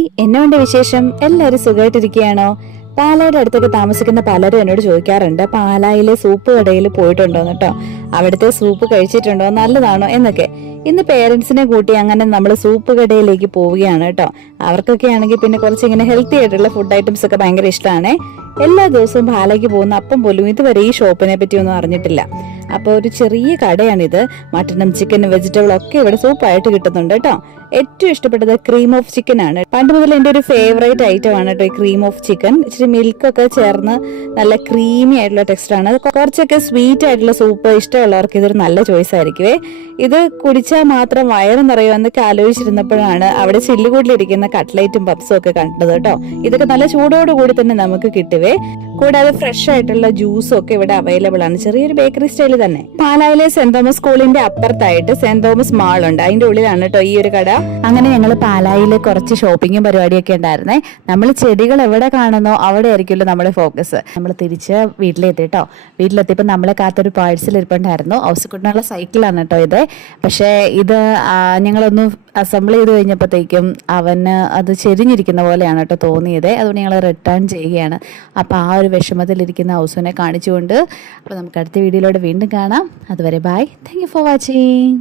Hi, എന്നുണ്ട് വിശേഷം? എല്ലാവരും സുഖമായിട്ടിരിക്കുകയാണോ? പാലായുടെ അടുത്തൊക്കെ താമസിക്കുന്ന പലരും എന്നോട് ചോദിക്കാറുണ്ട് പാലായിലെ സൂപ്പ് കടയിൽ പോയിട്ടുണ്ടോന്ന് കേട്ടോ. അവിടുത്തെ സൂപ്പ് കഴിച്ചിട്ടുണ്ടോ, നല്ലതാണോ എന്നൊക്കെ. ഇന്ന് പേരൻസിനെ കൂട്ടി അങ്ങനെ നമ്മൾ സൂപ്പ് കടയിലേക്ക് പോവുകയാണ് കേട്ടോ. അവർക്കൊക്കെ ആണെങ്കിൽ പിന്നെ കുറച്ച് ഇങ്ങനെ ഹെൽത്തി ആയിട്ടുള്ള ഫുഡ് ഐറ്റംസ് ഒക്കെ ഭയങ്കര ഇഷ്ടമാണ്. എല്ലാ ദിവസവും പാലയ്ക്ക് പോകുന്ന അപ്പം പോലും ഇതുവരെ ഈ ഷോപ്പിനെ പറ്റി ഒന്നും അറിഞ്ഞിട്ടില്ല. അപ്പോൾ ഒരു ചെറിയ കടയാണിത്. മട്ടനും ചിക്കനും വെജിറ്റബിളും ഒക്കെ ഇവിടെ സൂപ്പായിട്ട് കിട്ടുന്നുണ്ട് കേട്ടോ. ഏറ്റവും ഇഷ്ടപ്പെട്ടത് ക്രീം ഓഫ് ചിക്കൻ ആണ്. പണ്ട് മുതൽ എൻ്റെ ഒരു ഫേവറേറ്റ് ഐറ്റം ആണ് കേട്ടോ ഈ ക്രീം ഓഫ് ചിക്കൻ. ഇച്ചിരി മിൽക്കൊക്കെ ചേർന്ന് നല്ല ക്രീമി ആയിട്ടുള്ള ടെക്സ്റ്റ് ആണ്. കുറച്ചൊക്കെ സ്വീറ്റ് ആയിട്ടുള്ള സൂപ്പ് ഇഷ്ടമുള്ളവർക്ക് ഇതൊരു നല്ല ചോയ്സ് ആയിരിക്കുവേ. ഇത് കുടിച്ചാൽ മാത്രം വയറ് നിറയുമെന്നൊക്കെ ആലോചിച്ചിരുന്നപ്പോഴാണ് അവിടെ ചില്ലുകൂട്ടിലിരിക്കുന്ന കട്ട്ലേറ്റും പപ്സും ഒക്കെ കണ്ടത് കേട്ടോ. ഇതൊക്കെ നല്ല ചൂടോടുകൂടി തന്നെ നമുക്ക് കിട്ടുവേ. കൂടാതെ ഫ്രഷ് ആയിട്ടുള്ള ജ്യൂസും ഒക്കെ ഇവിടെ അവൈലബിൾ ആണ്. ചെറിയൊരു ബേക്കറി സ്റ്റൈൽ തന്നെ. പാലായിലെ സെന്റ് തോമസ് സ്കൂളിന്റെ അപ്പുറത്തായിട്ട് സെന്റ് തോമസ് മാൾ ഉണ്ട്. അതിന്റെ ഉള്ളിലാണ് കേട്ടോ ഈ ഒരു കട. അങ്ങനെ ഞങ്ങൾ പാലായിലെ കുറച്ച് ഷോപ്പിങ്ങും പരിപാടിയൊക്കെ ഉണ്ടായിരുന്നേ. നമ്മൾ ചെടികൾ എവിടെ കാണുന്നോ അവിടെ ആയിരിക്കുമല്ലോ നമ്മുടെ ഫോക്കസ്. നമ്മൾ തിരിച്ച് വീട്ടിലെത്തി കേട്ടോ. വീട്ടിലെത്തിയപ്പോൾ നമ്മളെ കാത്തൊരു പാഴ്സൽ ഇരിപ്പുണ്ടായിരുന്നു. ഔസുക്കുട്ടിനുള്ള സൈക്കിളാണ് കേട്ടോ ഇത്. പക്ഷേ ഇത് ഞങ്ങളൊന്ന് അസംബിൾ ചെയ്ത് കഴിഞ്ഞപ്പോഴത്തേക്കും അവന് അത് ചെരിഞ്ഞിരിക്കുന്ന പോലെയാണ് കേട്ടോ തോന്നിയത്. അതുകൊണ്ട് ഞങ്ങൾ റിട്ടേൺ ചെയ്യുകയാണ്. അപ്പോൾ ആ ഒരു വിഷമത്തിലിരിക്കുന്ന ഹൗസിനെ കാണിച്ചുകൊണ്ട് അപ്പോൾ നമുക്ക് അടുത്ത വീഡിയോയിലൂടെ വീണ്ടും കാണാം. അതുവരെ bye. Thank you for watching.